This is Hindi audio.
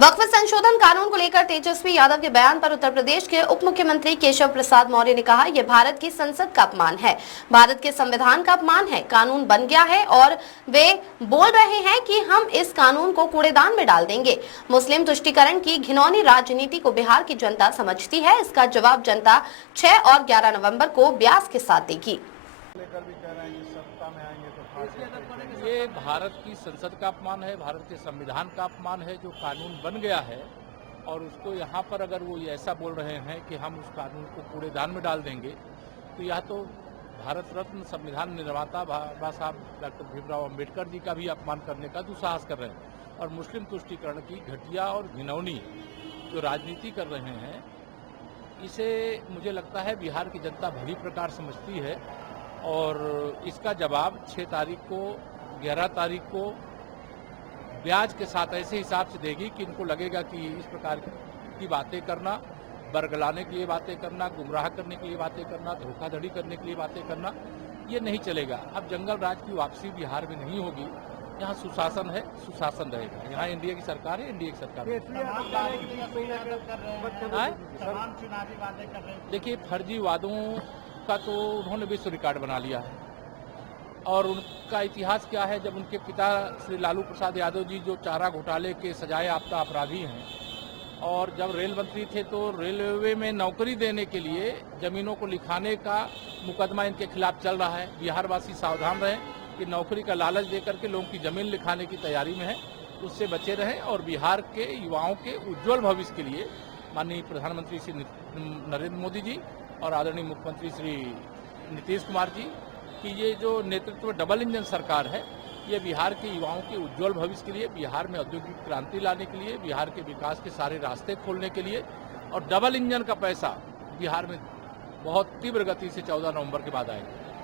वक्फ संशोधन कानून को लेकर तेजस्वी यादव के बयान पर उत्तर प्रदेश के उप मुख्यमंत्री केशव प्रसाद मौर्य ने कहा, यह भारत की संसद का अपमान है, भारत के संविधान का अपमान है। कानून बन गया है और वे बोल रहे हैं कि हम इस कानून को कूड़ेदान में डाल देंगे। मुस्लिम तुष्टीकरण की घिनौनी राजनीति को बिहार की जनता समझती है। इसका जवाब जनता 6 और 11 नवम्बर को ब्यास के साथ देगी। ये भारत की संसद का अपमान है, भारत के संविधान का अपमान है। जो कानून बन गया है और उसको यहाँ पर अगर वो ऐसा बोल रहे हैं कि हम उस कानून को कूड़ेदान में डाल देंगे, तो यह तो भारत रत्न संविधान निर्माता बाबा साहब डॉक्टर भीमराव अम्बेडकर जी का भी अपमान करने का दुस्साहस कर रहे हैं। और मुस्लिम तुष्टीकरण की घटिया और घिनौनी जो राजनीति कर रहे हैं, इसे मुझे लगता है बिहार की जनता भली प्रकार समझती है और इसका जवाब 6 तारीख को 11 तारीख को ब्याज के साथ ऐसे हिसाब से देगी कि इनको लगेगा कि इस प्रकार की बातें करना, बरगलाने के लिए बातें करना, गुमराह करने के लिए बातें करना, धोखाधड़ी करने के लिए बातें करना, ये नहीं चलेगा। अब जंगल राज की वापसी बिहार में नहीं होगी। यहाँ सुशासन है, सुशासन रहेगा। यहाँ एनडीए की सरकार है, एनडीए की सरकार है। देखिए, फर्जी वादों का तो उन्होंने विश्व रिकॉर्ड बना लिया है और उनका इतिहास क्या है। जब उनके पिता श्री लालू प्रसाद यादव जी जो चारा घोटाले के सजाए याफ्ता अपराधी हैं और जब रेल मंत्री थे तो रेलवे में नौकरी देने के लिए जमीनों को लिखाने का मुकदमा इनके खिलाफ चल रहा है। बिहारवासी सावधान रहें कि नौकरी का लालच देकर के लोगों की जमीन लिखाने की तैयारी में है, उससे बचे रहें। और बिहार के युवाओं के उज्ज्वल भविष्य के लिए माननीय प्रधानमंत्री श्री नरेंद्र मोदी जी और आदरणीय मुख्यमंत्री श्री नीतीश कुमार जी कि ये जो नेतृत्व डबल इंजन सरकार है, ये बिहार के युवाओं के उज्ज्वल भविष्य के लिए, बिहार में औद्योगिक क्रांति लाने के लिए, बिहार के विकास के सारे रास्ते खोलने के लिए और डबल इंजन का पैसा बिहार में बहुत तीव्र गति से 14 नवंबर के बाद आएगा।